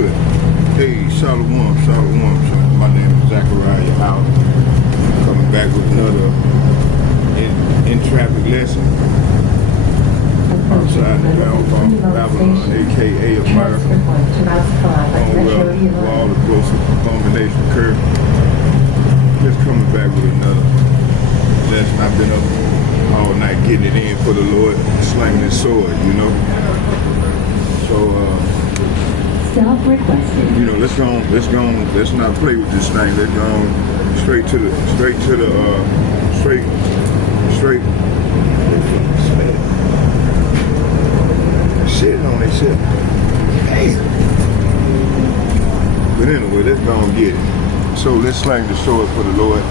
good. Hey, Shalom. My name is Zachariah Howard. Coming back with another in traffic lesson. Outside the downtown Babylon, aka America. On where all the gross combination occur. Just coming back with another lesson. I've been up all night getting it in for the Lord, slinging his sword, you know. So Stop requested. you know, let's not play with this thing. Let's go straight to the shit on this shit. Damn. But anyway, let's go and get it. So let's sling the sword for the Lord.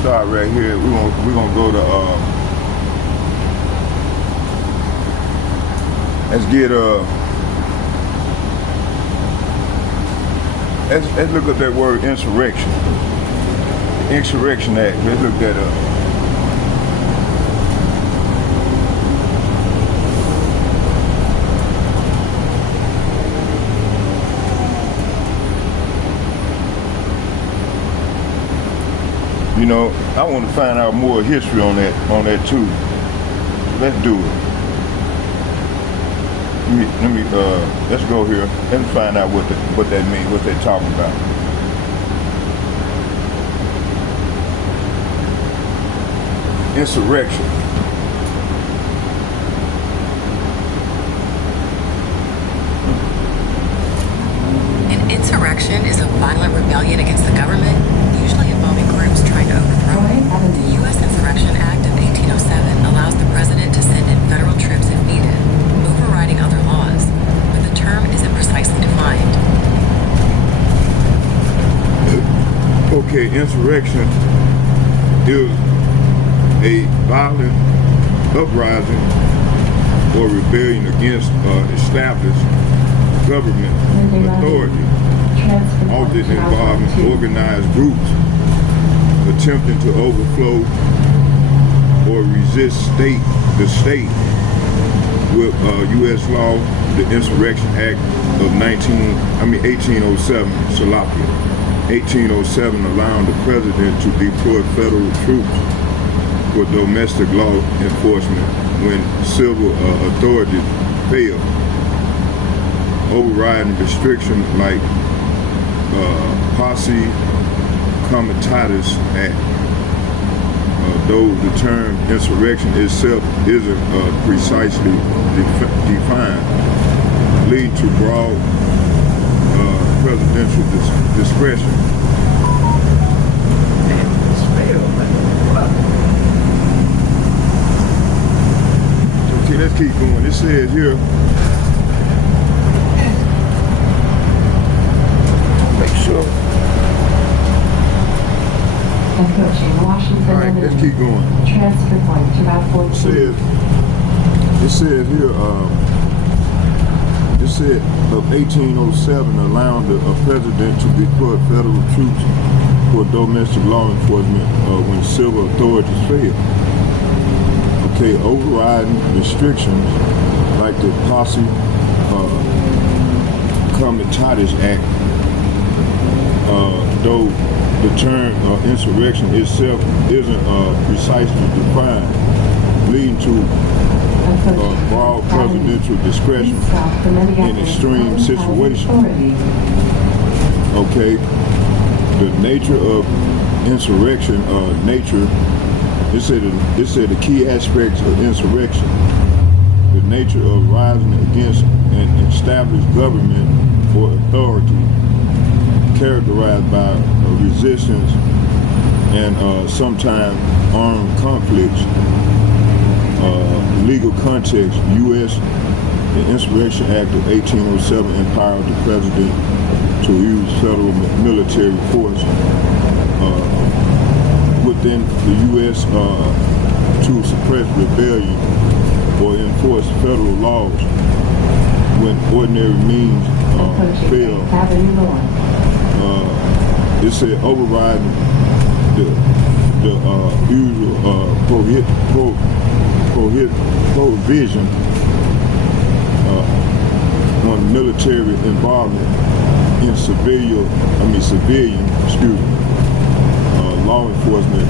Start right here. We're gonna go to let's get let's look at that word insurrection. Insurrection Act. Let's look that up. You know, I want to find out more history on that too. Let's do it. Let's go here. Let's find out what that means, what they're talking about. Insurrection. An insurrection is a violent rebellion against the government, usually involving groups trying to overthrow it. The U.S. Insurrection Act of 1807 allows the president to send in federal troops if needed, overriding other laws, but the term isn't precisely defined. Okay, insurrection is a violent uprising or rebellion against established government authority, often involving organized groups attempting to overthrow or resist the state with U.S. law, the Insurrection Act of 1807, Salapia. 1807 allowing the president to deploy federal troops for domestic law enforcement when civil authorities fail, overriding restrictions like Posse Comitatus Act. Though the term insurrection itself isn't precisely defined, leading to broad presidential discretion. Okay, let's keep going. It says here, make sure. Approaching Washington. All right, let's keep going. Transfer point to Route 14. It says here, it said of 1807 allowing the president to deploy federal troops for domestic law enforcement when civil authorities fail. Okay, overriding restrictions like the Posse Comitatus Act, though the term insurrection itself isn't precisely defined, leading to broad presidential discretion in extreme situations. Okay, the nature of insurrection, it said the key aspects of insurrection, the nature of rising against an established government or authority, characterized by resistance and sometimes armed conflicts. Legal context, U.S. The Insurrection Act of 1807 empowered the president to use federal military force within the U.S. To suppress rebellion or enforce federal laws when ordinary means fail. It said overriding the usual prohibition on military involvement in civilian, law enforcement,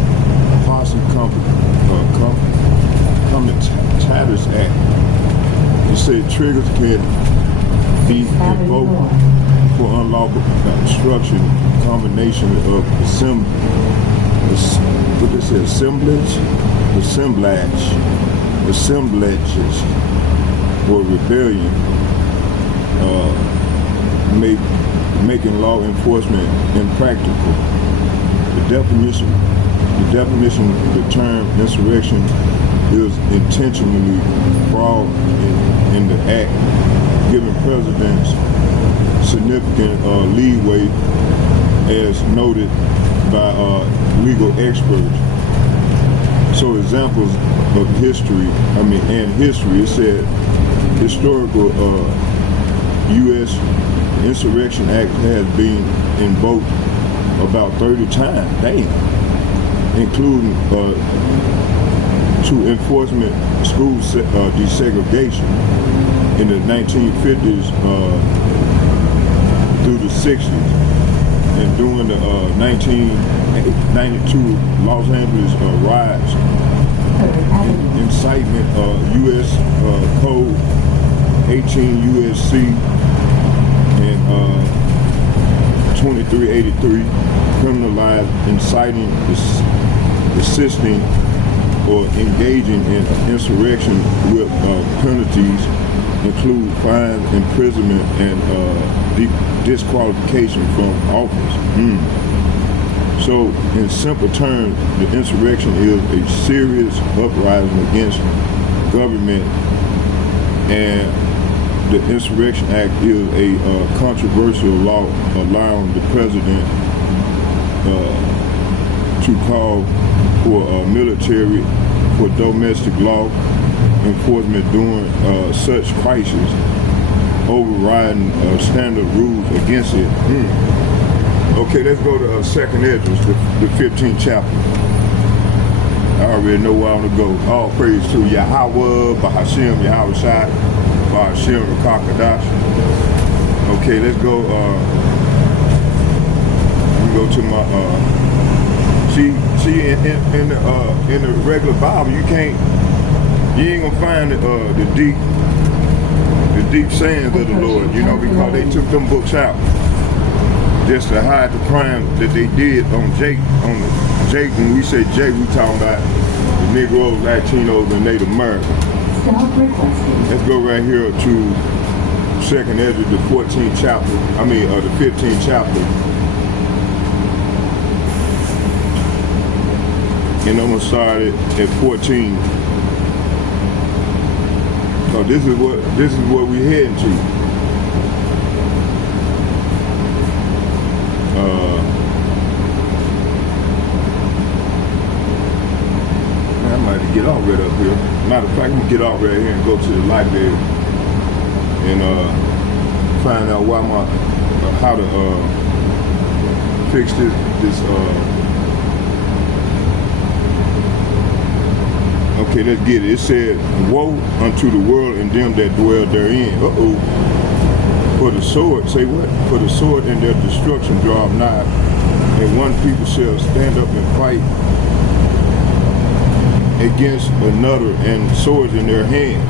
posse Comitatus Act. It said triggers can be invoked for unlawful obstruction, combination of assemblages or rebellion, making law enforcement impractical. The definition of the term insurrection is intentionally broad in the act, giving presidents significant leeway, as noted by legal experts. So examples of history, it said historical U.S. Insurrection Act has been invoked about 30 times, including to enforcement school desegregation in the 1950s through the 60s, and during the 1992 Los Angeles riots, incitement, U.S. Code 18 U.S.C. and 2383 criminalized inciting, assisting, or engaging in insurrection with penalties include fines, imprisonment, and disqualification from office. So, in simple terms, the insurrection is a serious uprising against government, and the Insurrection Act is a controversial law allowing the president to call for military for domestic law enforcement during such crisis, overriding standard rules against it. Okay, let's go to 2nd Esdras, the 15th chapter. I already know where I'm going to go. All praise to Yahweh, Bahashim, Yahushai, Bahashim, Rakakadash. Okay, let's go. Go to my. See, in the regular Bible, you ain't gonna find the deep sayings of the Lord, because they took them books out just to hide the crime that they did on Jake. When we say Jake, we talking about the Negroes, Latinos, and Native Americans. Let's go right here to 2nd Esdras, the 14th chapter. The 15th chapter. And I'm gonna start at 14. So this is what we heading to. I might get off right up here. Matter of fact, I'm gonna get off right here and go to the library and find out how to fix this. Okay, let's get it. It said, "Woe unto the world and them that dwell therein." For the sword, say what? For the sword and their destruction draw nigh, and one people shall stand up and fight against another, and swords in their hand.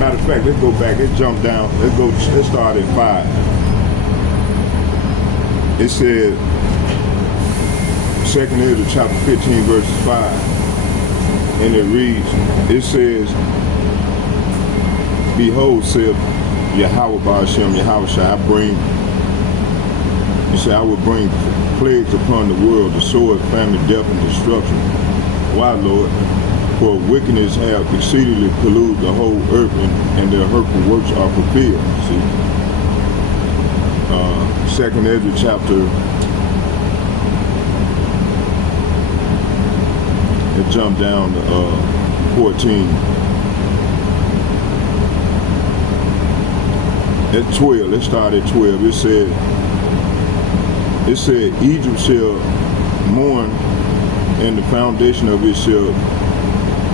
Matter of fact, let's go back. Let's jump down. Let's start at 5. It said, 2nd Esdras chapter 15, verses 5. And it reads, it says, "Behold, said Yahweh Ba'ashem, Yahushai, I will bring plagues upon the world, the sword, famine, death, and destruction. Why, Lord? For wickedness have exceedingly polluted the whole earth, and their hurtful works are fulfilled." See? 2nd Esdras chapter. Let's jump down to 14. At 12, let's start at 12. It said, "Egypt shall mourn, and the foundation of it shall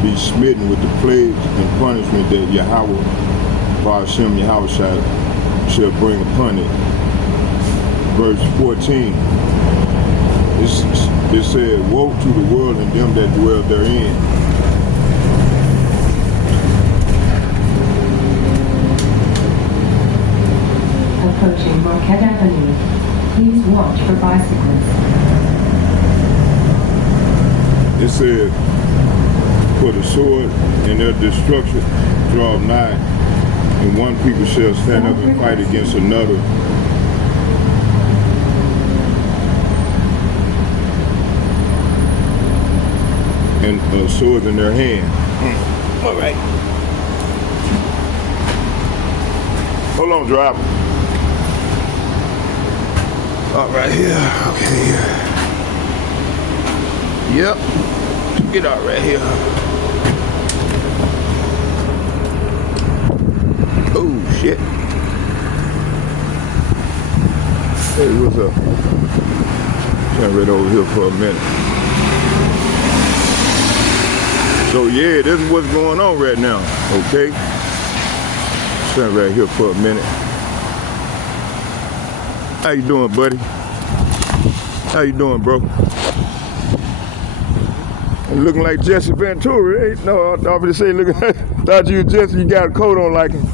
be smitten with the plagues and punishment that Yahweh, Ba'ashem, Yahushai, shall bring upon it. Verse 14. It said, woe to the world and them that dwell therein. Approaching Marquette Avenue. Please watch for bicyclists. It said, for the sword and their destruction draw nigh, and one people shall stand up and fight against another. And swords in their hand. All right. Hold on, driver. All right here. Okay, here. Yep. Get out right here. Oh shit. Hey, what's up? Turn right over here for a minute. So yeah, this is what's going on right now, okay? Stand right here for a minute. How you doing, buddy? How you doing, bro? You looking like Jesse Ventura, eh? No, I was gonna say, thought you were Jesse, you got a coat on like him.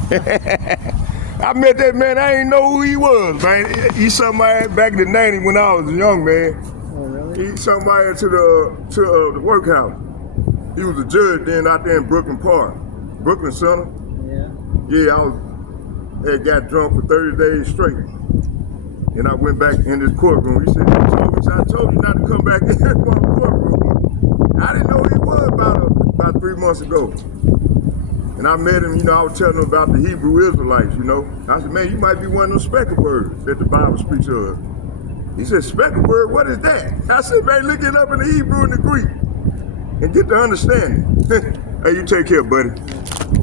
I met that man, I didn't know who he was, man. He's somebody back in the 90s when I was a young man. Oh, really? He's somebody to the workhouse. He was a judge then out there in Brooklyn Park, Brooklyn Center. Yeah. Yeah, had got drunk for 30 days straight. And I went back in this courtroom. He said, I told you not to come back in the courtroom. I didn't know who he was about 3 months ago. And I met him, I was telling him about the Hebrew Israelites, I said, man, you might be one of those speckled birds that the Bible speaks of. He said, speckled bird, what is that? I said, man, look it up in the Hebrew and the Greek and get the understanding. Hey, you take care, buddy.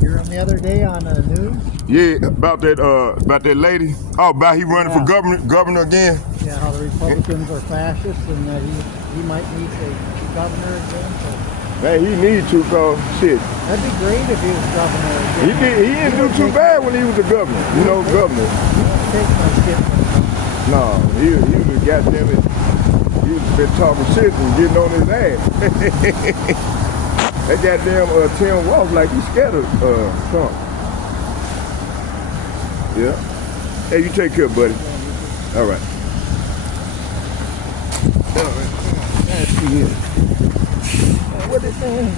You were on the other day on the news? Yeah, about that lady. Oh, about he running for governor again. Yeah, how the Republicans are fascists and that he might need to be governor again. So Man, he needs to, cause shit. that'd be great if he was governor again. He didn't do too bad when he was the governor. Governor. Take my skip. No, he was a goddamn it. He was been talking shit and getting on his ass. That goddamn Tim Walz like he's scared of Trump. Yeah. Hey, you take care, buddy. All right. All right. Let's see here. What is that?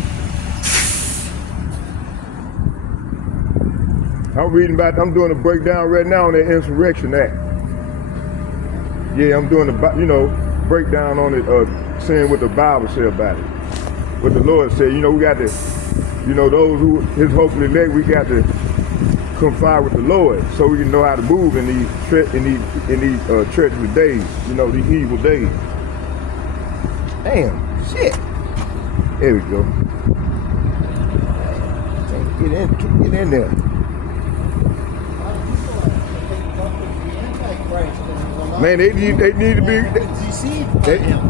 I'm doing a breakdown right now on the Insurrection Act. Yeah, I'm doing a breakdown on it, saying what the Bible said about it. What the Lord said, we got to, those who his hopefully elect, we got to comply with the Lord so we can know how to move in these treacherous days, these evil days. Damn, shit. There we go. Get in there. Man, they need to be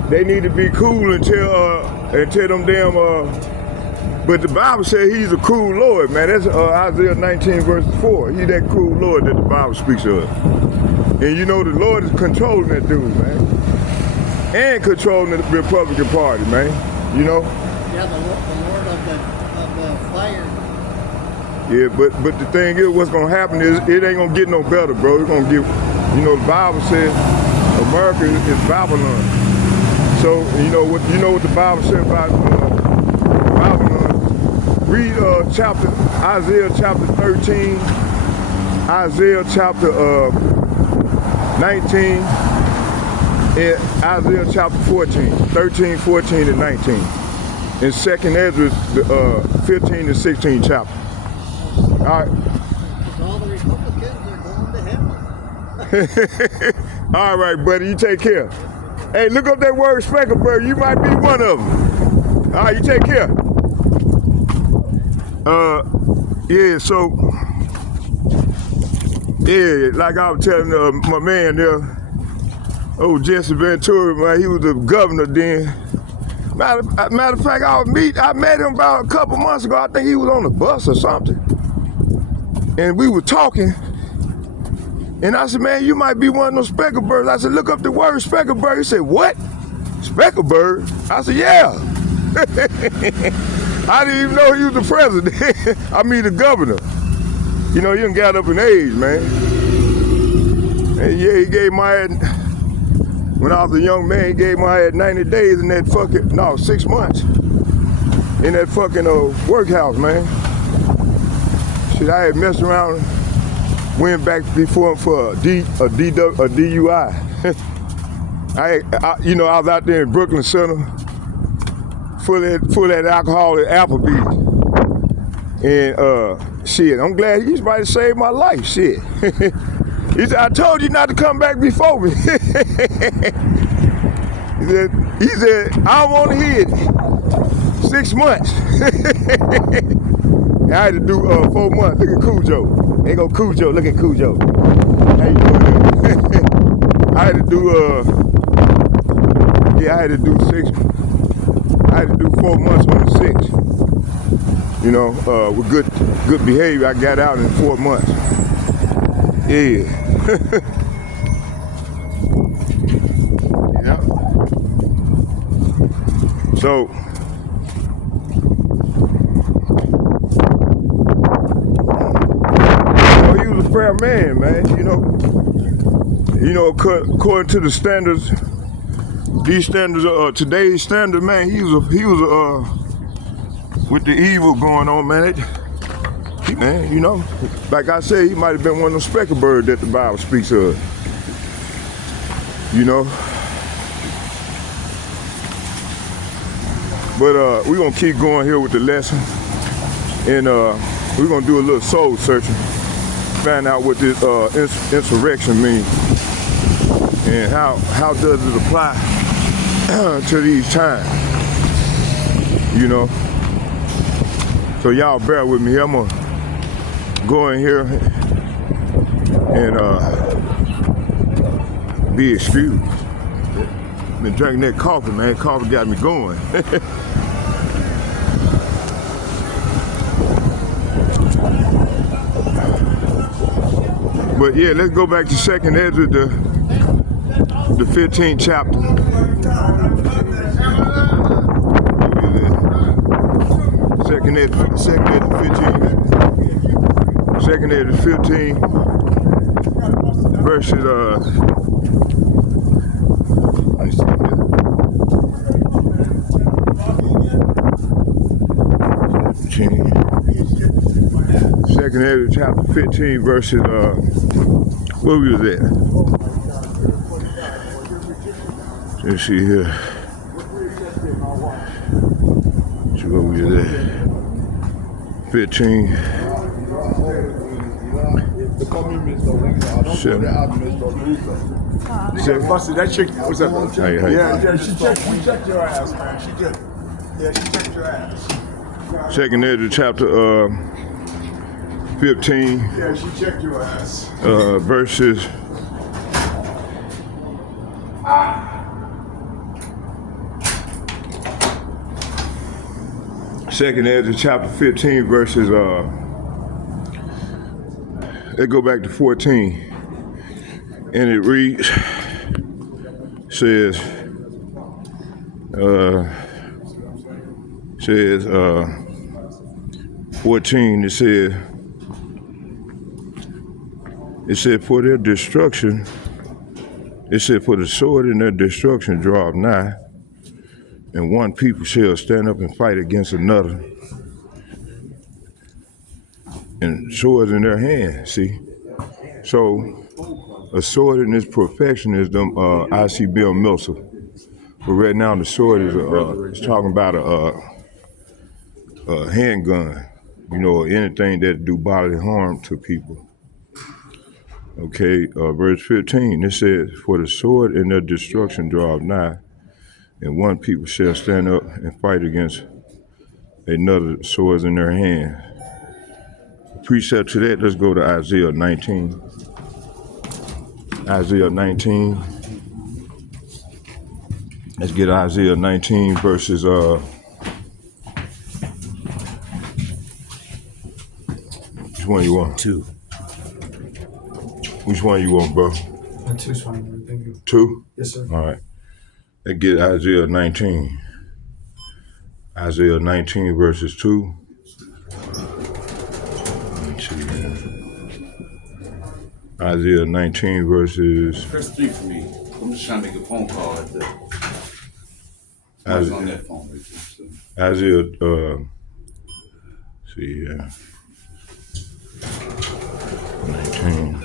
they need to be cool until them damn but the Bible says he's a cruel Lord, man. That's Isaiah 19 verse 4. He that cruel Lord that the Bible speaks of. And the Lord is controlling that dude, man. And controlling the Republican Party, man. Yeah, the Lord of the fire. Yeah, but the thing is, what's gonna happen is it ain't gonna get no better, bro. It's gonna get, the Bible says America is Babylon. So what the Bible said about Babylon. Read Isaiah chapter 13, Isaiah chapter 19, and Isaiah chapter 14, 13, 14, and 19. And 2nd Ezra, 15 and 16 chapter. All right. Because all the Republicans are going to heaven. All right, buddy, you take care. Hey, look up that word speckled bird. You might be one of them. All right, you take care. Like I was telling my man there, Jesse Ventura, man, he was the governor then. Matter of fact, I met him about a couple months ago. I think he was on the bus or something. And we were talking. And I said, man, you might be one of those speckled birds. I said, look up the word speckled bird. He said, what? Speckled bird? I said, yeah. I didn't even know he was the president. I mean, the governor. You know, you done got up in age, man. And yeah, he gave my head, when I was a young man, he gave my head 90 days in that fucking, no, 6 months. In that fucking workhouse, man. Shit, I had messed around, went back before him for a DUI. I was out there in Brooklyn Center, full of that alcohol at Applebee's. And shit, I'm glad he's about to save my life, shit. He said, I told you not to come back before me. he said, I don't want to hear it. 6 months. I had to do 4 months. Look at Cujo. There go Cujo. Look at Cujo. How you doing? I had to do I had to do 4 months on the 6. You know, with good behavior, I got out in 4 months. Yeah. Yeah. So he was a fair man, man. You know, according to the standards, these standards, today's standard, man. He was with the evil going on, man. Man, you know, like I said, he might have been one of those speckled birds that the Bible speaks of. You know. But we're gonna keep going here with the lesson, and we're gonna do a little soul searching, find out what this insurrection means, and how does it apply to these times. You know. So y'all bear with me here. I'm gonna go in here and be excused. Been drinking that coffee, man. Coffee got me going. But yeah, let's go back to 2nd Ezra, the 15th chapter. Second Ezra 15, verses, let me see here. 2nd Ezra chapter 15, verses, where we was at? Let's see here. See where we was at. 15. 7. Busted, that chick, what's up? Hey. Yeah, she checked your ass, man. She did. Yeah, she checked your ass. 2nd Ezra chapter 15. Yeah, she checked your ass. Verses. Second Ezra chapter 15 verses let's go back to 14. And it reads, says 14, it said for their destruction, it said for the sword and their destruction draweth nigh, and one people shall stand up and fight against another, and swords in their hand. See, so a sword in its perfection is them I.C. Bill Milson. But right now the sword is it's talking about a handgun, you know, anything that do bodily harm to people. Okay, verse 15, it says, for the sword and their destruction draweth nigh, and one people shall stand up and fight against another, swords in their hand. Precept to that, let's go to Isaiah 19. Isaiah 19. Let's get Isaiah 19 verses which one you want? 2. Which one you want, bro? Two's fine, man. Thank you. 2? Yes, sir. All right. Let's get Isaiah 19. Isaiah 19 verses 2. Let me see here. Isaiah 19 verses... Press 3 for me. I'm just trying to make a phone call at the... I was on that phone right there. So. Isaiah, see here. 19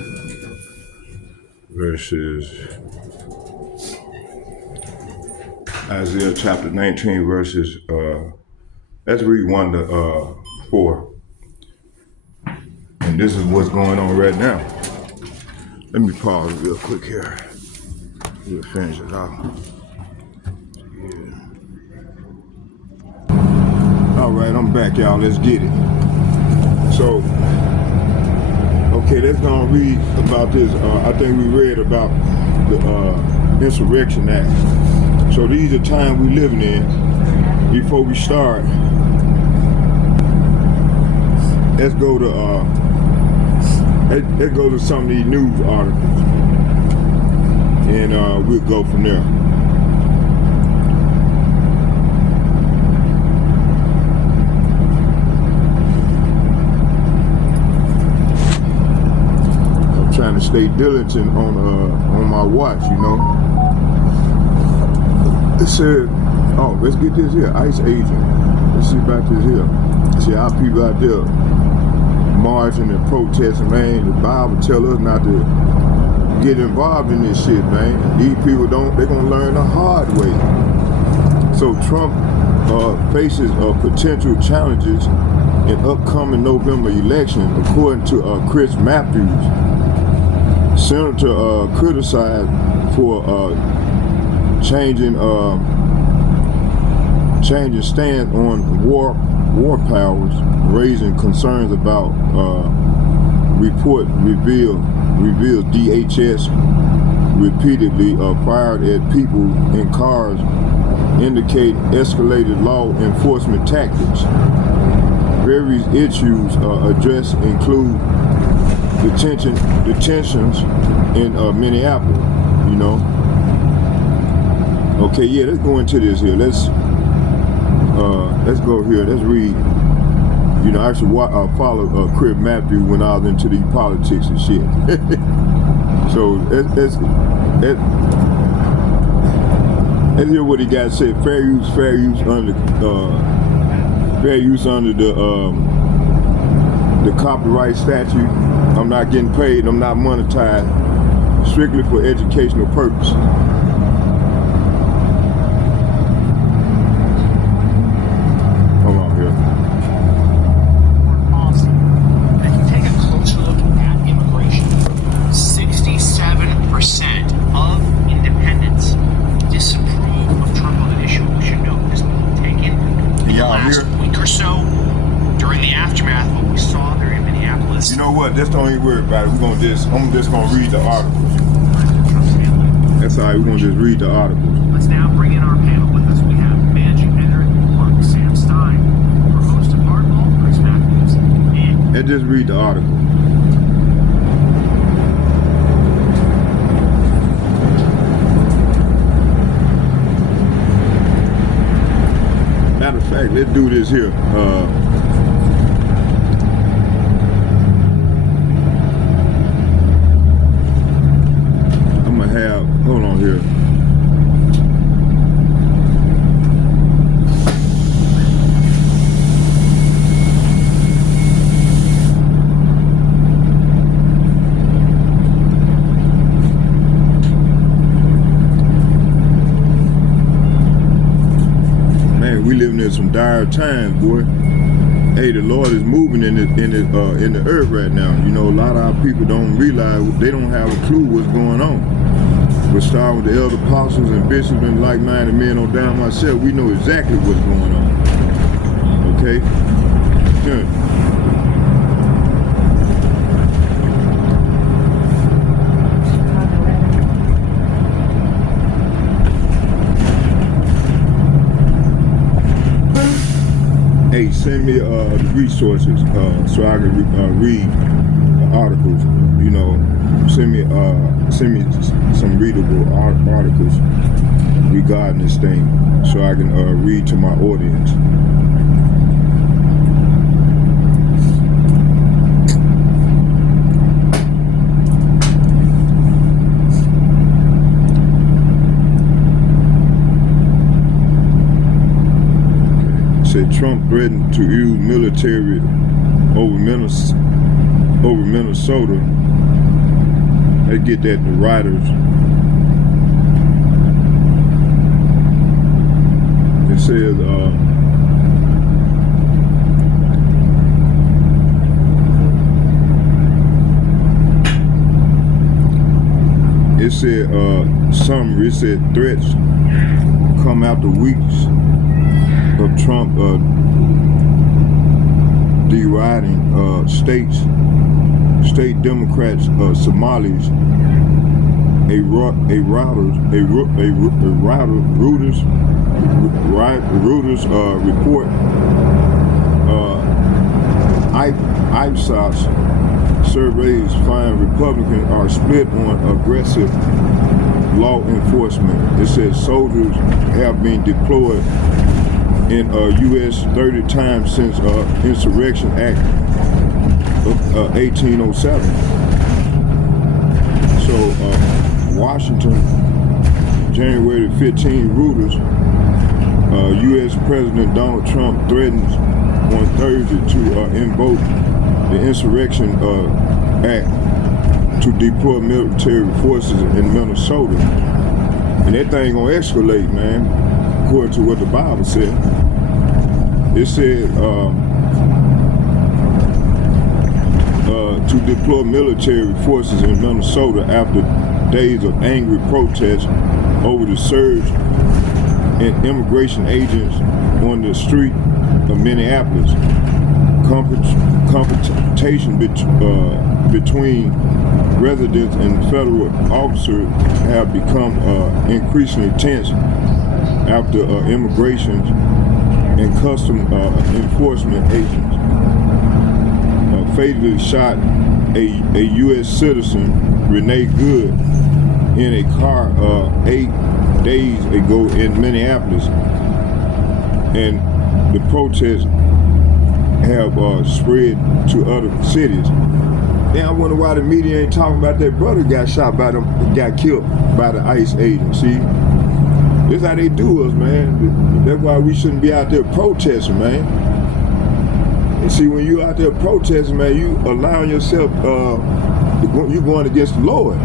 verses... Isaiah chapter 19 verses, let's read 1 to 4. And this is what's going on right now. Let me pause real quick here. We'll finish it off. Yeah. All right, I'm back, y'all. Let's get it. So, okay, let's go and read about this. I think we read about the Insurrection Act. So these are times we living in. Before we start, let's go to some of these news articles, and we'll go from there. I'm trying to stay diligent on my watch, you know. It said, oh, let's get this here, ICE agent. Let's see about this here. See our people out there marching and protesting, man. The Bible tells us not to get involved in this shit, man. These people they're gonna learn the hard way. So Trump faces potential challenges in upcoming November election, according to Chris Matthews. Senator criticized for changing stand on war powers, raising concerns about report reveals DHS repeatedly fired at people in cars, indicate escalated law enforcement tactics. Various issues addressed include detentions in Minneapolis, you know. Okay, yeah, let's go into this here. Let's go here. Let's read. You know, I actually follow Chris Matthews when I was into these politics and shit. So let's hear what he got to say. Fair use under the copyright statute. I'm not getting paid. I'm not monetized. Strictly for educational purpose. Just don't even worry about it. I'm just gonna read the articles. That's all right, we're gonna just read the articles. Let's now bring in our panel. With us we have managing editor at The Plug, Sam Stein, our host of Hardball, Chris Matthews, and let's just read the article. Matter of fact, let's do this here. Hold on here. Man, we living in some dire times, boy. Hey, the Lord is moving in the earth right now. You know, a lot of our people don't realize, they don't have a clue what's going on. We'll start with the elder apostles and bishops and like-minded men on down myself. We know exactly what's going on. Okay? Good. Hey, send me the resources so I can read the articles. You know, send me some readable articles regarding this thing, so I can read to my audience. Said Trump threatened to use military over Minnesota. They get that the writers. It says summary. It said threats come after weeks of Trump deriding state Democrats, Somalis, Reuters report. Ipsos surveys find Republicans are split on aggressive law enforcement. It says soldiers have been deployed in U.S. 30 times since Insurrection Act of 1807. So Washington, January 15, Reuters, U.S. President Donald Trump threatens on Thursday to invoke the Insurrection Act to deploy military forces in Minnesota. And that thing gonna escalate, man, according to what the Bible said. It said to deploy military forces in Minnesota after days of angry protests over the surge in immigration agents on the street of Minneapolis. Confrontation between residents and federal officers have become increasingly tense after immigration and custom enforcement agents fatally shot a U.S. citizen, Renee Good, in a car 8 days ago in Minneapolis. And the protests have spread to other cities. Then I wonder why the media ain't talking about that brother got killed by the ICE agent. See, this how they do us, man. That's why we shouldn't be out there protesting, man. And see, when you out there protesting, man, you allowing yourself, you going against the Lord.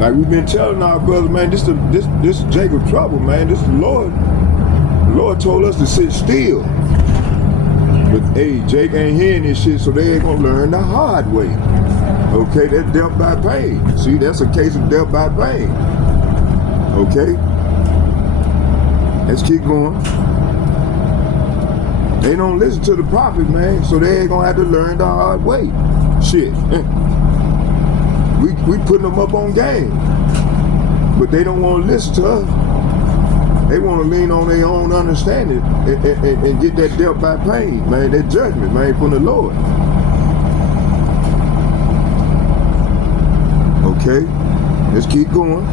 Like we've been telling our brothers, man, this Jacob trouble, man. This the Lord. The Lord told us to sit still. But hey, Jake ain't hearing this shit, so they ain't gonna learn the hard way. Okay, that's death by pain. See, that's a case of death by pain. Okay? Let's keep going. They don't listen to the prophet, man, so they ain't gonna have to learn the hard way. Shit. We putting them up on game. But they don't want to listen to us. They want to lean on their own understanding and get that death by pain, man, that judgment, man, from the Lord. Okay, let's keep going.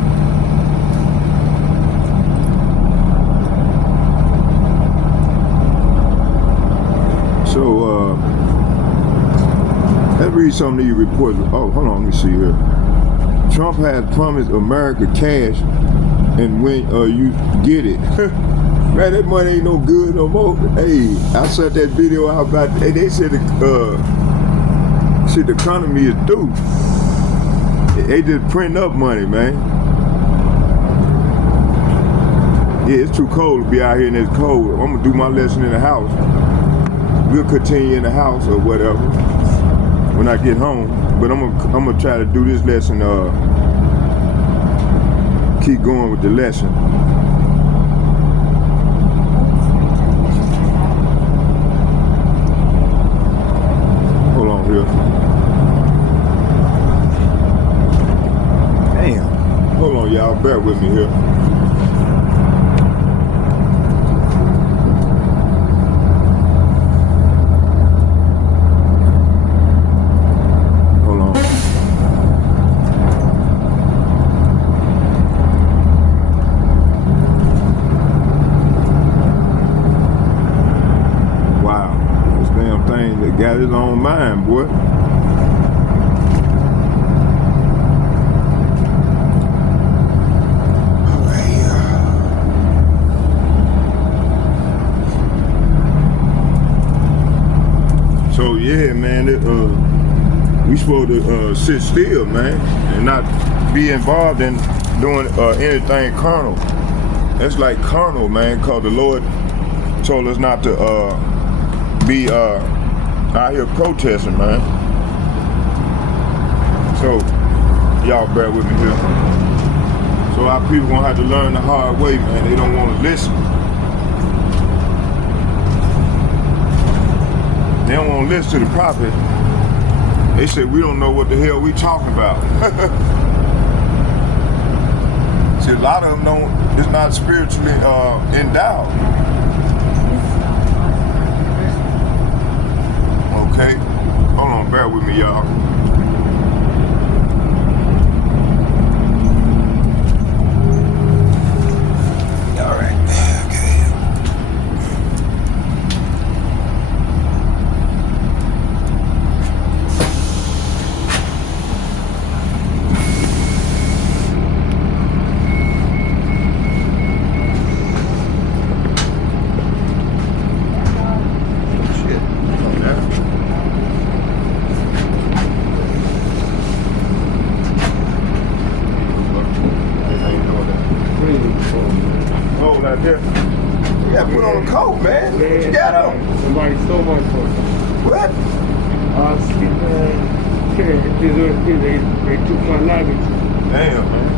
So, let's read some of these reports. Oh, hold on, let me see here. Trump has promised America cash, and when you get it, man, that money ain't no good no more. Hey, I sent that video out about, hey, they said the economy is through. They just print up money, man. Yeah, it's too cold to be out here in this cold. I'm gonna do my lesson in the house. We'll continue in the house or whatever when I get home. But I'm gonna try to do this lesson. Keep going with the lesson. Hold on here. Damn. Hold on, y'all. Bear with me here. his own mind, boy. So yeah, man, we supposed to sit still, man, and not be involved in doing anything carnal. That's like carnal, man, cause the Lord told us not to be out here protesting, man. So y'all bear with me here. So our people gonna have to learn the hard way, man. They don't want to listen. They don't want to listen to the prophet. They say we don't know what the hell we talking about. See, a lot of them don't. It's not spiritually endowed. Okay, hold on, bear with me, y'all. All right. Out there. You gotta put on a coat, man. What you got on? Somebody stole my phone. What? They took my luggage. Damn, man.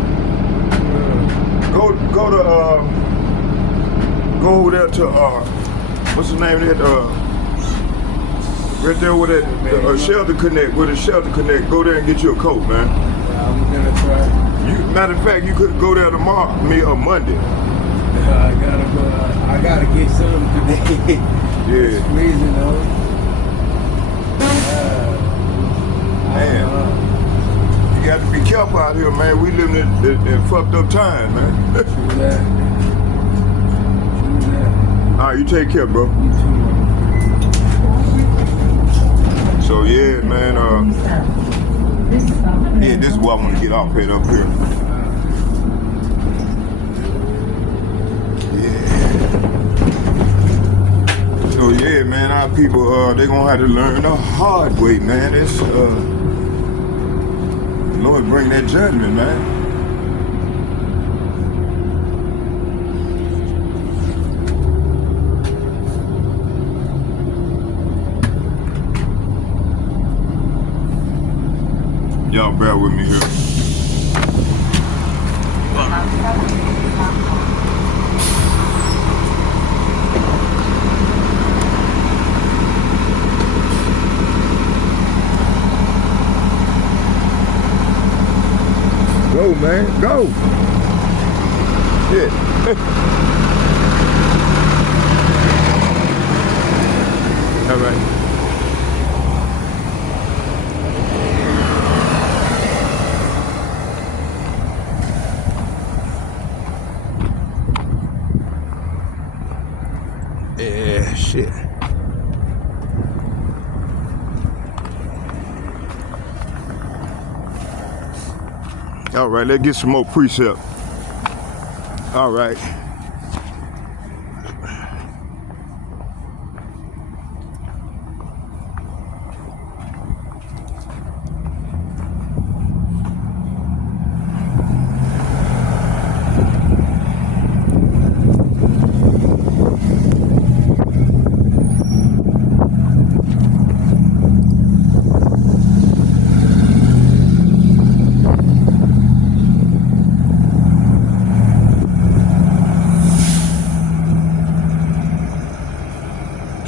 Go over there to what's the name of that? Right there with that Shelter Connect. With the Shelter Connect, go there and get you a coat, man. I'm gonna try. Matter of fact, you could go there tomorrow, Monday. I gotta get some today. Yeah. It's freezing though. Man, you got to be careful out here, man. We living in fucked up time, man. True that. All right, you take care, bro. You too, man. So yeah, man. Yeah, this is what I want to get off head up here. So yeah, man, our people, they gonna have to learn the hard way, man. It's Lord bring that judgment, man. Y'all bear with me here. Go, man, go. Yeah. All right. Yeah, shit. All right, let's get some more precept. All right.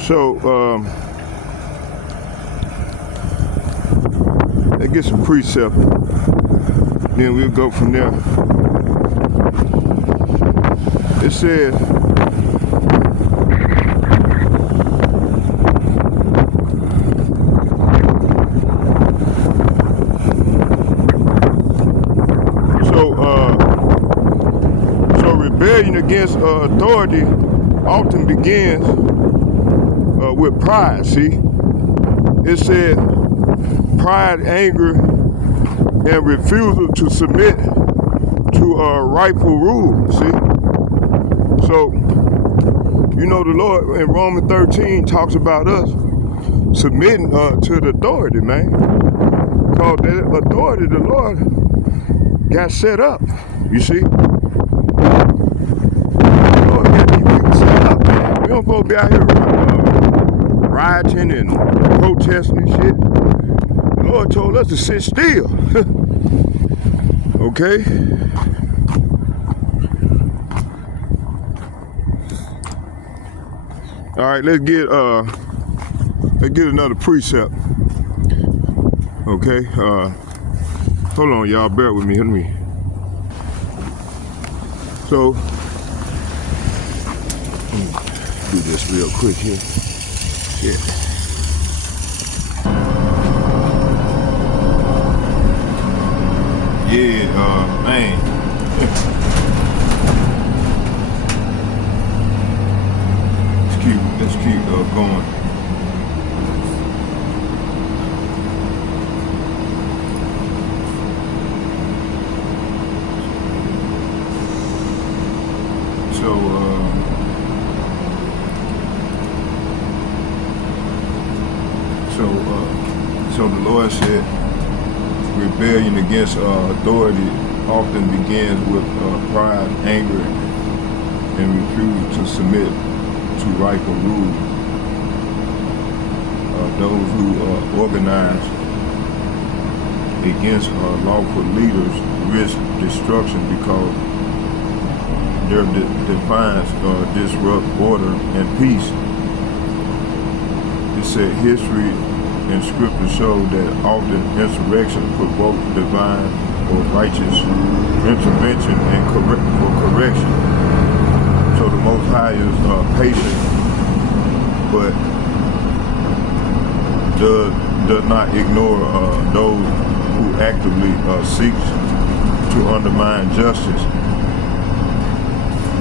So, let's get some precept, then we'll go from there. It says, so rebellion against authority often begins with pride, see? it said pride, anger, and refusal to submit to rightful rule. See? So, you know, the Lord in Romans 13 talks about us submitting to the authority, man. Because the authority, the Lord got set up, you see? The Lord got these people set up, man. We don't supposed to be out here rioting and protesting and shit. The Lord told us to sit still. Okay? All right, let's get another precept. Okay, hold on, y'all, bear with me. So, let me do this real quick here. Yeah. Yeah, man. Let's keep going. So the Lord said, rebellion against authority often begins with pride, anger, and refusal to submit to rightful rule. Those who organize against lawful leaders risk destruction because their defiance disrupt order and peace. It said history and scripture show that often insurrection provokes divine or righteous intervention and for correction. So the Most High is patient, but does not ignore those who actively seek to undermine justice.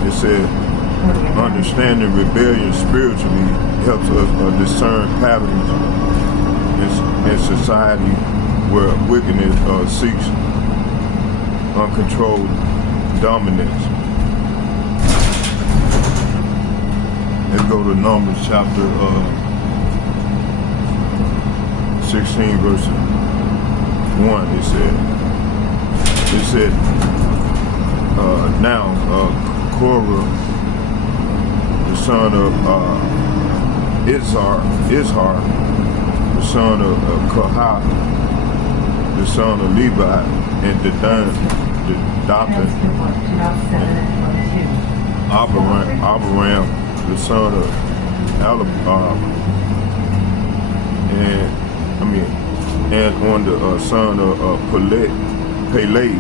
It said, understanding rebellion spiritually helps us discern patterns in society where wickedness seeks uncontrolled dominance. Let's go to Numbers chapter 16 verse 1. It said, now Korah, the son of Izhar, the son of Kohath, the son of Levi, and Dathan, Abiram, the son of and on the son of Peleg,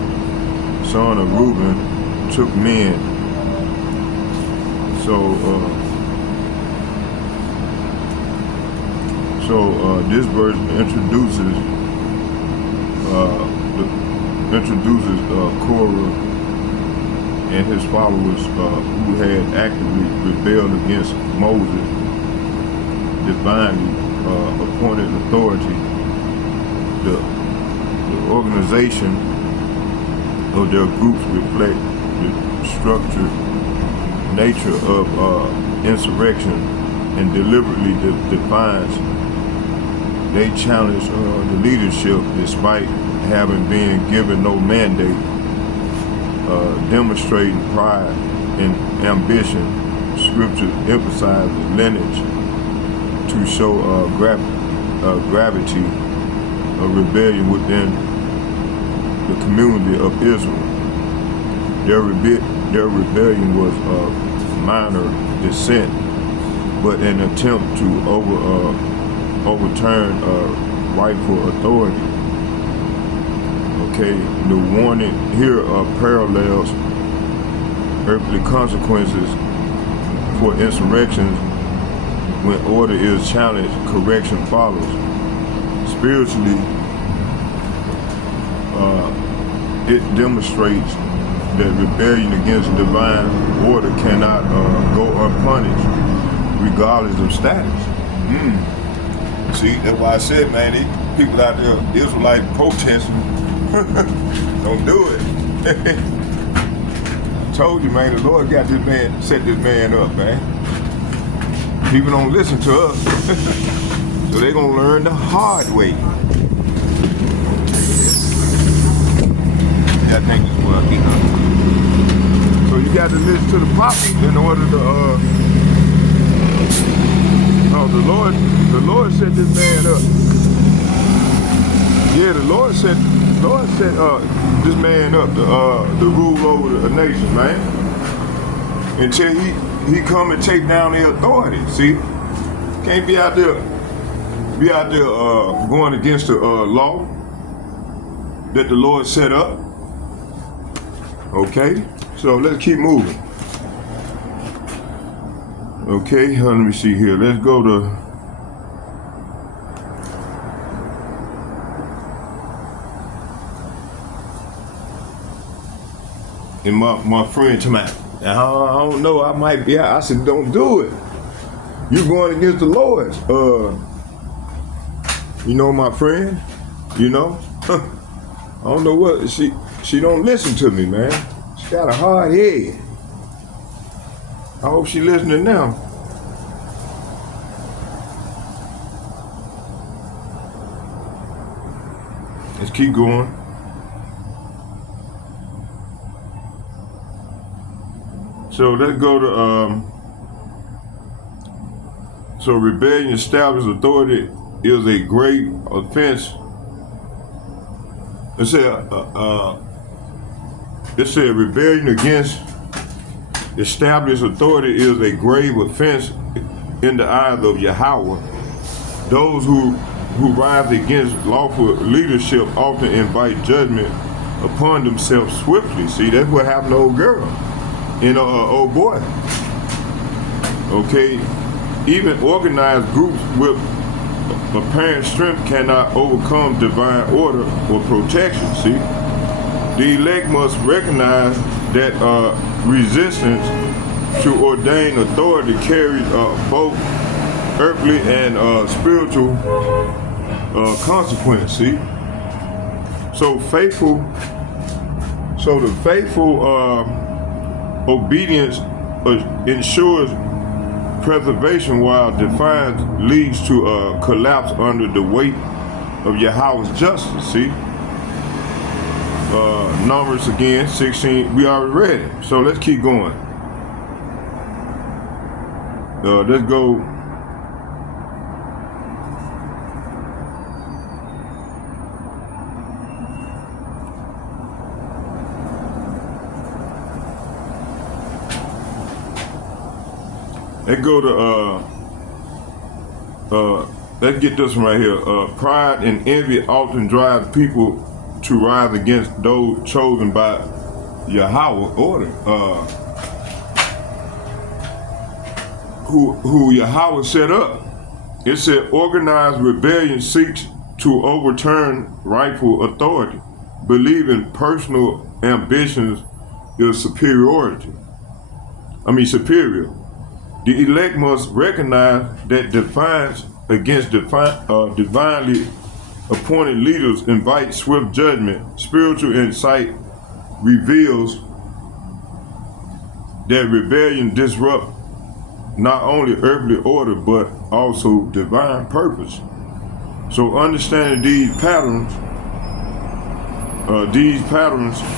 son of Reuben, took men. So this verse introduces Korah and his followers who had actively rebelled against Moses' divinely appointed authority. The organization of their groups reflect the structured nature of insurrection and deliberately defiance. They challenge the leadership despite having been given no mandate, demonstrating pride and ambition. Scripture emphasizes lineage to show gravity of rebellion within the community of Israel. Their rebellion was of minor descent, but an attempt to overturn rightful authority. Okay, the warning here parallels earthly consequences for insurrections. When order is challenged, correction follows. Spiritually, it demonstrates that rebellion against divine order cannot go unpunished, regardless of status. See, that's why I said, man, these people out there, Israelite protesting, don't do it. I told you, man, the Lord got this man, set this man up, man. People don't listen to us, so they're gonna learn the hard way. I think it's what you know. So you got to listen to the prophet in order to the Lord set this man up. Yeah, the Lord set this man up to rule over the nation, man. Until he come and take down the authority. See, can't be out there going against the law that the Lord set up. Okay, so let's keep moving. Okay, let me see here. Let's go to and my friend told me, I don't know, I might be out. I said, don't do it. You're going against the Lord. You know, my friend, you know, I don't know what she don't listen to me, man. She got a hard head. I hope she listening now. Let's keep going. So let's go to so rebellion established authority is a grave offense. It said rebellion against established authority is a grave offense in the eyes of Yahweh. Those who rise against lawful leadership often invite judgment upon themselves swiftly. See, that's what happened to old girl and old boy. Okay, even organized groups with apparent strength cannot overcome divine order or protection. See, the elect must recognize that resistance to ordained authority carries both earthly and spiritual consequence. See, so the faithful obedience ensures preservation, while defiance leads to collapse under the weight of Yahweh's justice. See, Numbers again, 16. We already read it, so let's keep going. Let's go. Let's go to let's get this one right here. Pride and envy often drive people to rise against those chosen by Yahweh order. Who Yahweh set up. It said organized rebellion seeks to overturn rightful authority, believing personal ambitions is superior. The elect must recognize that defiance against divinely appointed leaders invite swift judgment. Spiritual insight reveals that rebellion disrupts not only earthly order but also divine purpose. So understanding these patterns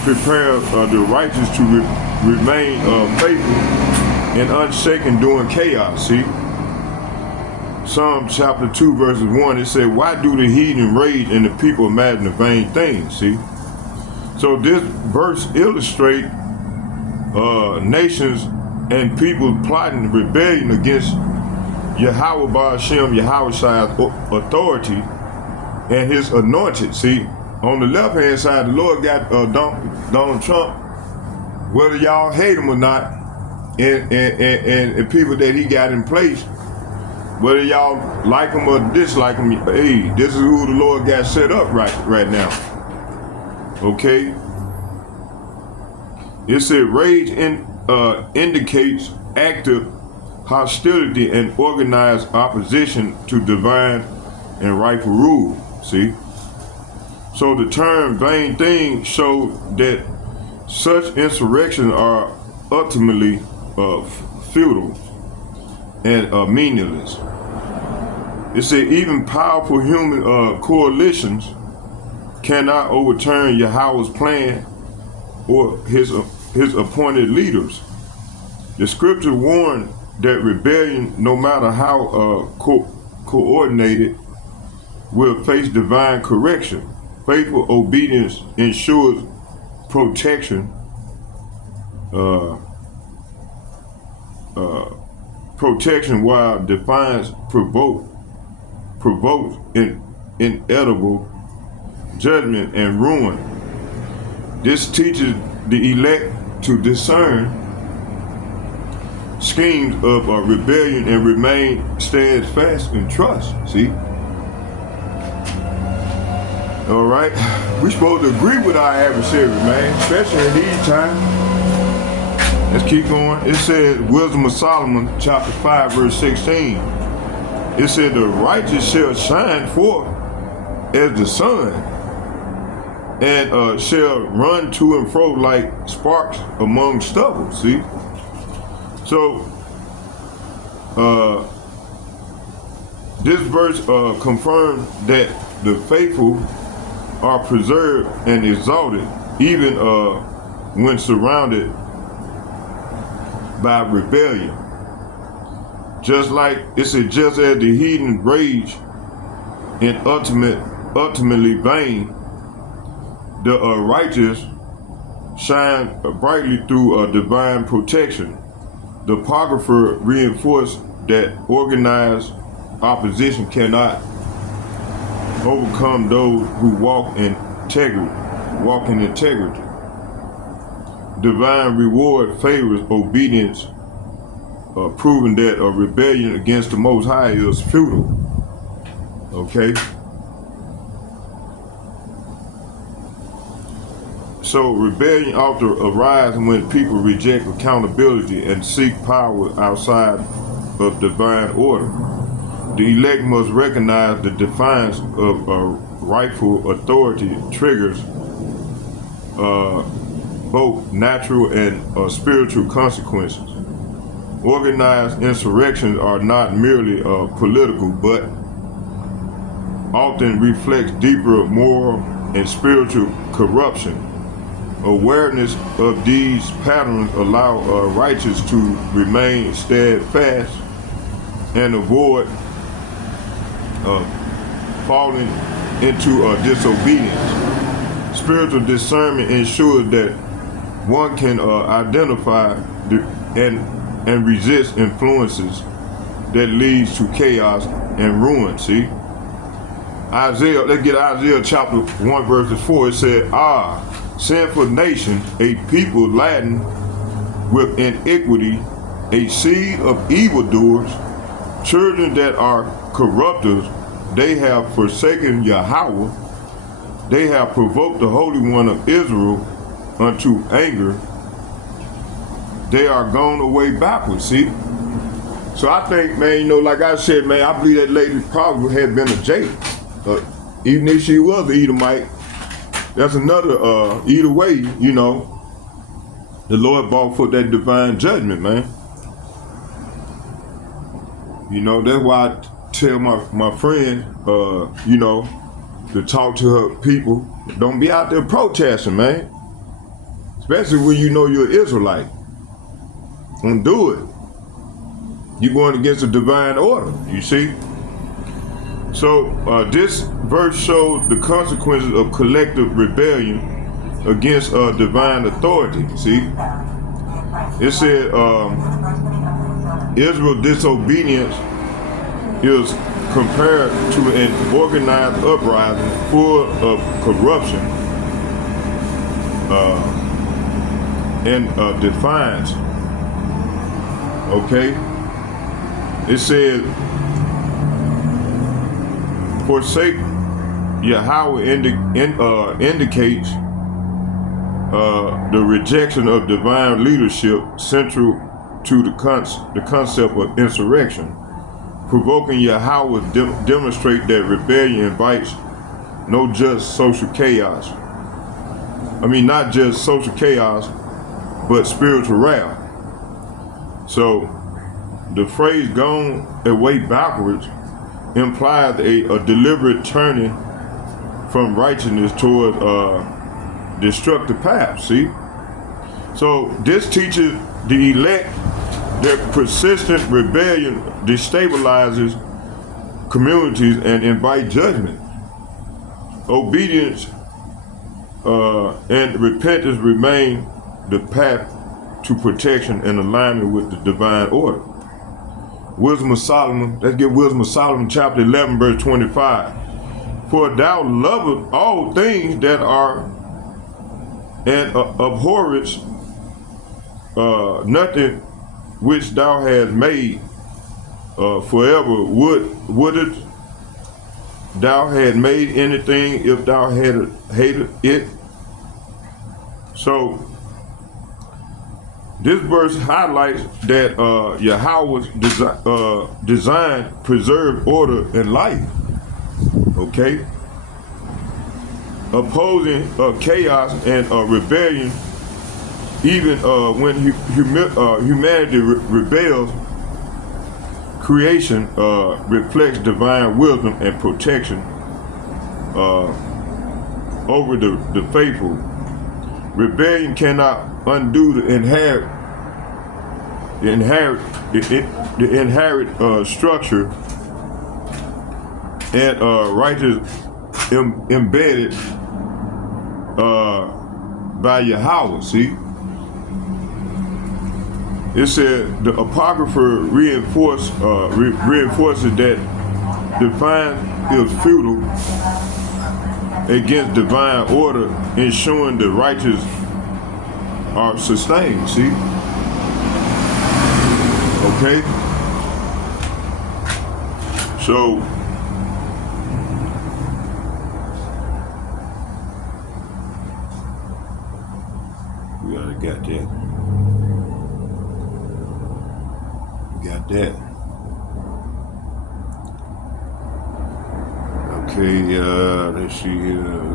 prepare the righteous to remain faithful and unshaken during chaos. See, Psalm chapter 2 verses 1, it said, why do the heathen rage and the people imagine the vain things? See, so this verse illustrates nations and people plotting rebellion against Yahweh Ba'ashem, Yahweh's authority and his anointed. See, on the left hand side, the Lord got Donald Trump, whether y'all hate him or not, and people that he got in place, whether y'all like him or dislike him, hey, this is who the Lord got set up right now. Okay? It said rage indicates active hostility and organized opposition to divine and rightful rule. See? So the term vain thing showed that such insurrections are ultimately futile and meaningless. It said even powerful human coalitions cannot overturn Yahweh's plan or his appointed leaders. The scripture warned that rebellion, no matter how coordinated, will face divine correction. Faithful obedience ensures protection, while defiance provokes inedible judgment and ruin. This teaches the elect to discern schemes of rebellion and remain steadfast in trust. See? All right, we're supposed to agree with our adversary, man, especially in these times. Let's keep going. It says, Wisdom of Solomon, chapter 5, verse 16. It said, the righteous shall shine forth as the sun, and shall run to and fro like sparks among stubble. See? So, this verse confirms that the faithful are preserved and exalted even when surrounded by rebellion. Just like it said, just as the heathen rage and ultimately vain, the righteous shine brightly through divine protection. The apocrypha reinforced that organized opposition cannot overcome those who walk in integrity. Divine reward favors obedience, proving that a rebellion against the Most High is futile. Okay? So rebellion often arises when people reject accountability and seek power outside of divine order. The elect must recognize the defiance of rightful authority triggers both natural and spiritual consequences. Organized insurrections are not merely political, but often reflects deeper moral and spiritual corruption. Awareness of these patterns allow righteous to remain steadfast and avoid falling into disobedience. Spiritual discernment ensures that one can identify and resist influences that leads to chaos and ruin. See? Isaiah, let's get Isaiah chapter 1 verses 4. It said, sinful nation, a people laden with iniquity, a seed of evildoers, children that are corrupters, they have forsaken Yahweh, they have provoked the Holy One of Israel unto anger, they are gone away backwards. See? So I think, man, like I said, man, I believe that lady probably had been a Jade. Even if she was an Edomite, that's another, either way, the Lord brought forth that divine judgment, man. That's why I tell my friend, to talk to her people. Don't be out there protesting, man. Especially when you know you're an Israelite. Don't do it. You're going against the divine order, you see? So this verse shows the consequences of collective rebellion against divine authority. See, it said Israel's disobedience is compared to an organized uprising full of corruption and defiance. Okay, it said, forsake Yahweh indicates the rejection of divine leadership central to the concept of insurrection. provoking Yahweh demonstrate that rebellion invites no just social chaos. I mean, not just social chaos, but spiritual wrath. So the phrase "gone away backwards" implies a deliberate turning from righteousness toward destructive path. See? So this teaches the elect that persistent rebellion destabilizes communities and invites judgment. Obedience and repentance remain the path to protection and alignment with the divine order. Wisdom of Solomon, let's get Wisdom of Solomon chapter 11 verse 25. For thou lovest all things that are an abhorrence, nothing which thou hast made forever wouldst thou had made anything if thou had hated it. So this verse highlights that Yahweh's design preserved order in life. Okay? Opposing chaos and rebellion, even when humanity rebels, creation reflects divine wisdom and protection over the faithful. Rebellion cannot undo the inherent structure and righteous embedded by Yahweh. See, it said the apocrypha reinforces that defiance is futile against divine order, ensuring the righteous are sustained. See, okay. So we gotta get that. Got that. Okay, let's see here.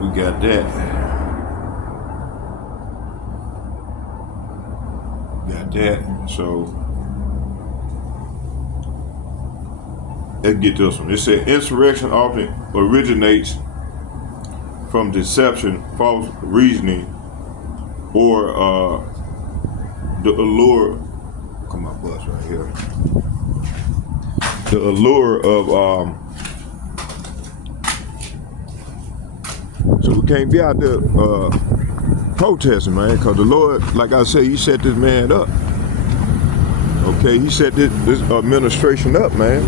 We got that. Got that. So let's get this one. It said insurrection often originates from deception, false reasoning, or the allure. Come on, bus right here. The allure of so we can't be out there protesting, man, because the Lord, like I said, He set this man up. Okay, He set this administration up, man,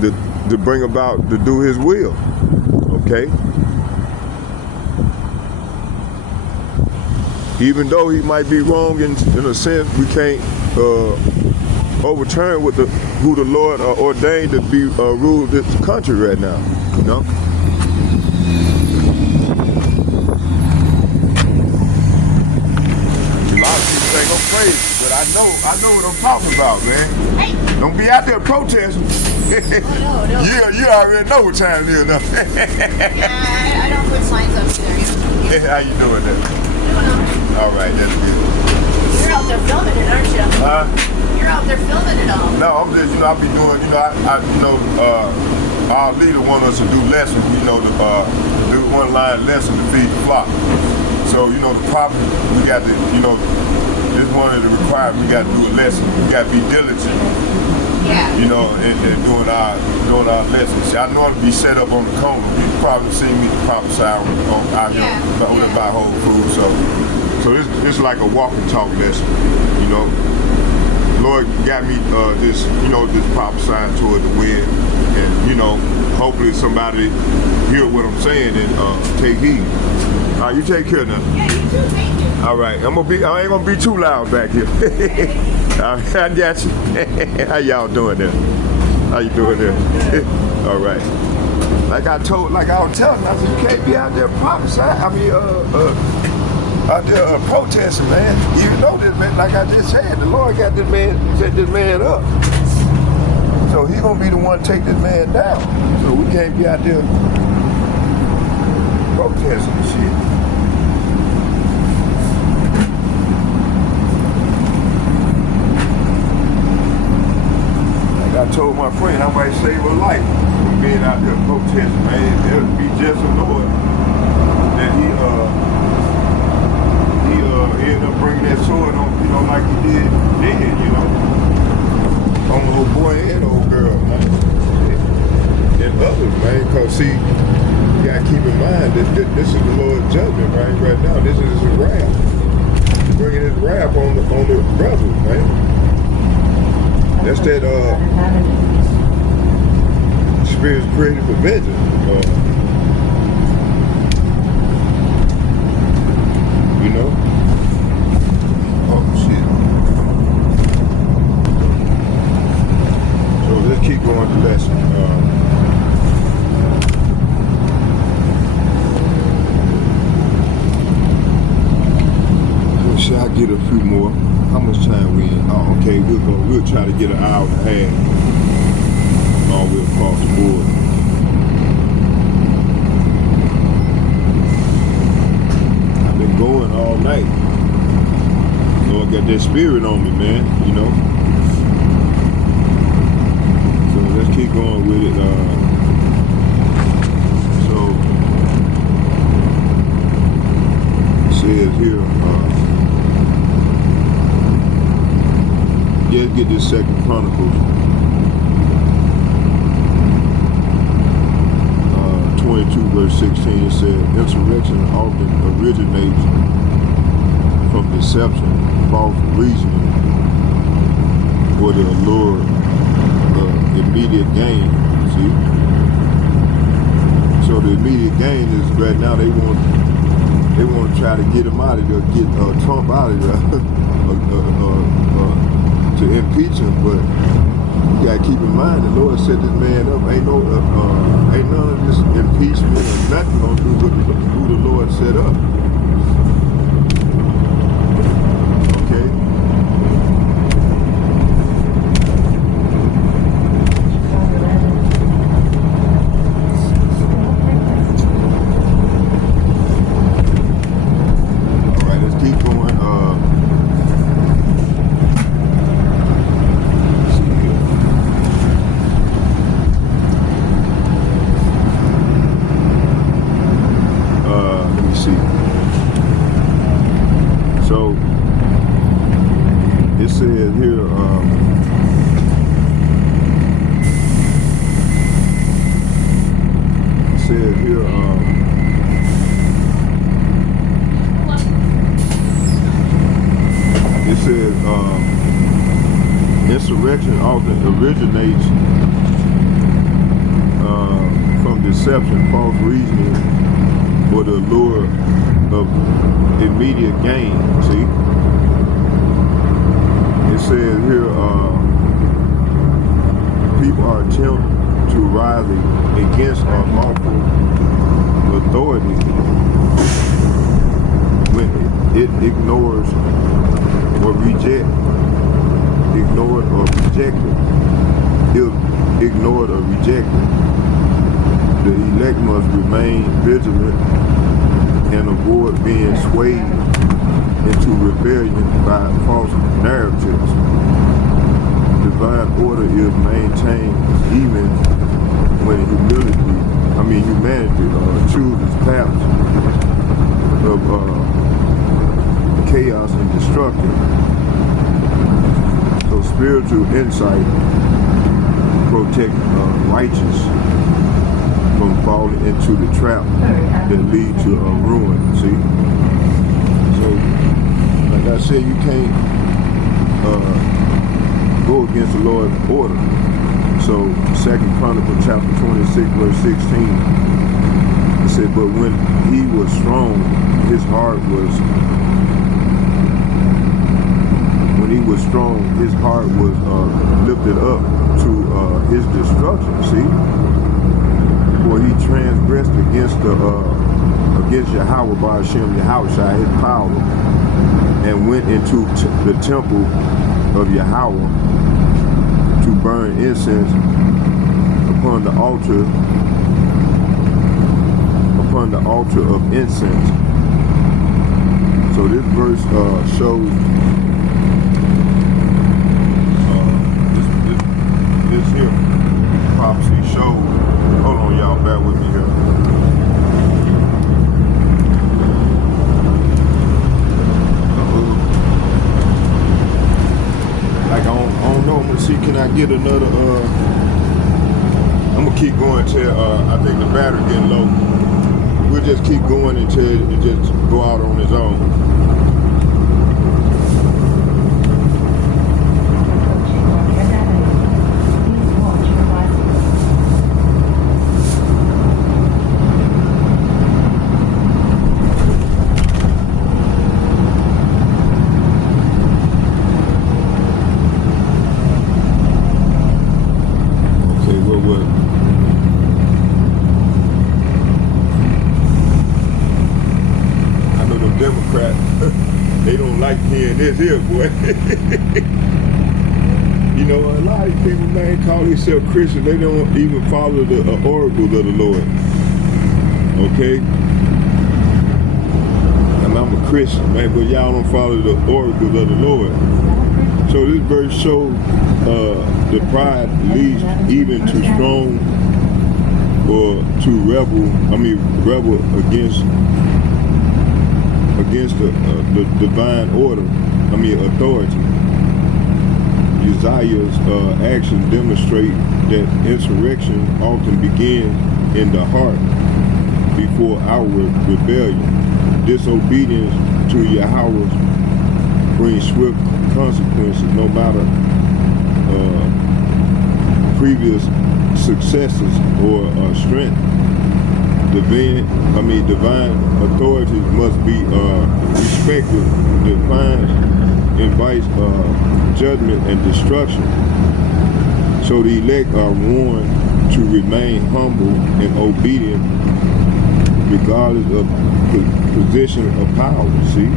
to bring about, to do His will. Okay. Even though he might be wrong in a sense, we can't overturn who the Lord ordained to be rule this country right now. You know. A lot of people think I'm crazy, but I know what I'm talking about, man. Hey. Don't be out there protesting. Oh, no. You already know what time it is now. Yeah, I don't put signs up there. How you doing there? All right, that's good. You're out there filming it, aren't you? Huh? You're out there filming it all. No, I'm just, I'll be doing, our leader wants us to do lessons, do one-line lesson to feed the flock. So, the problem, we got to, this one of the requirements, we got to do a lesson. We got to be diligent. Yeah. In doing our lessons. See, I normally be set up on the corner. You probably see me prophesy out here over by Whole Foods. So this like a walk and talk lesson. Lord got me this prophesying toward the wind, and hopefully somebody hear what I'm saying and take heed. All right, you take care now. Yeah, you too. Thank you. All right, I ain't gonna be too loud back here. I got you. How y'all doing there? How you doing there? All right. Like I was telling, I said, you can't be out there prophesying. out there protesting, man. Even though this man, like I just said, the Lord got this man, set this man up. So he gonna be the one to take this man down. So we can't be out there protesting and shit. Like I told my friend, I might save a life from being out there protesting, man. It'll be just a Lord that he ended up bringing that sword on, you know, like he did then, you know, on the old boy and old girl, man. And others, man, because see, you gotta keep in mind that this is the Lord's judgment, right now. This is his wrath. He's bringing his wrath on the brothers, man. That's that spirit's created for vengeance. You know? Oh, shit. So let's keep going to lesson. Should I get a few more? How much time we in? Oh, okay, we'll try to get an hour and a half all the way across the board. I've been going all night. Lord got that spirit on me, man, you know. So let's keep going with it. So it says here, let's get this 2 Chronicles 22 verse 16. It said, insurrection often originates from deception, false reasoning, or the allure of immediate gain. See? So the immediate gain is right now they want to try to get him out of there, get Trump out of there. To impeach him, but you gotta keep in mind the Lord set this man up. Ain't none of this impeachment or nothing gonna do with who the Lord set up. Okay. All right, let's keep going. So it says here, insurrection often originates from deception, false reasoning, or the allure of immediate gain. See, it says here, people are attempting to rally against unlawful authority when it ignores or rejected. Ignored or rejected. The elect must remain vigilant and avoid being swayed into rebellion by false narratives. Divine order is maintained even when humanity chooses paths of chaos and destruction. So spiritual insight protect righteous from falling into the trap that lead to ruin. See, so like I said, you can't go against the Lord's order. So 2 Chronicles chapter 26 verse 16, it said, but when he was strong, his heart was lifted up to his destruction. See, for he transgressed against the against Yahweh by Hashem Yahushua, his power, and went into the temple of Yahweh to burn incense upon the altar of incense. So this verse shows this here prophecy shows. Hold on, y'all, bear with me here. Like I don't know. I'm gonna see, can I get another? I'm gonna keep going till I think the battery getting low. We'll just keep going until it just go out on its own. Approaching Marquette Avenue. Please watch for bicyclists. Okay, what? I know the Democrats, they don't like hearing this here, boy. You know, a lot of these people, man, call themselves Christians. They don't even follow the oracles of the Lord. Okay? And I'm a Christian, man, but y'all don't follow the oracles of the Lord. So this verse shows the pride leads even to strong or to rebel against the divine order, authority. Uzziah's actions demonstrate that insurrection often begins in the heart before outward rebellion. Disobedience to Yahweh brings swift consequences, no matter previous successes or strength. Divine authorities must be respected. Divine invites judgment and destruction. So the elect are warned to remain humble and obedient regardless of position of power, see?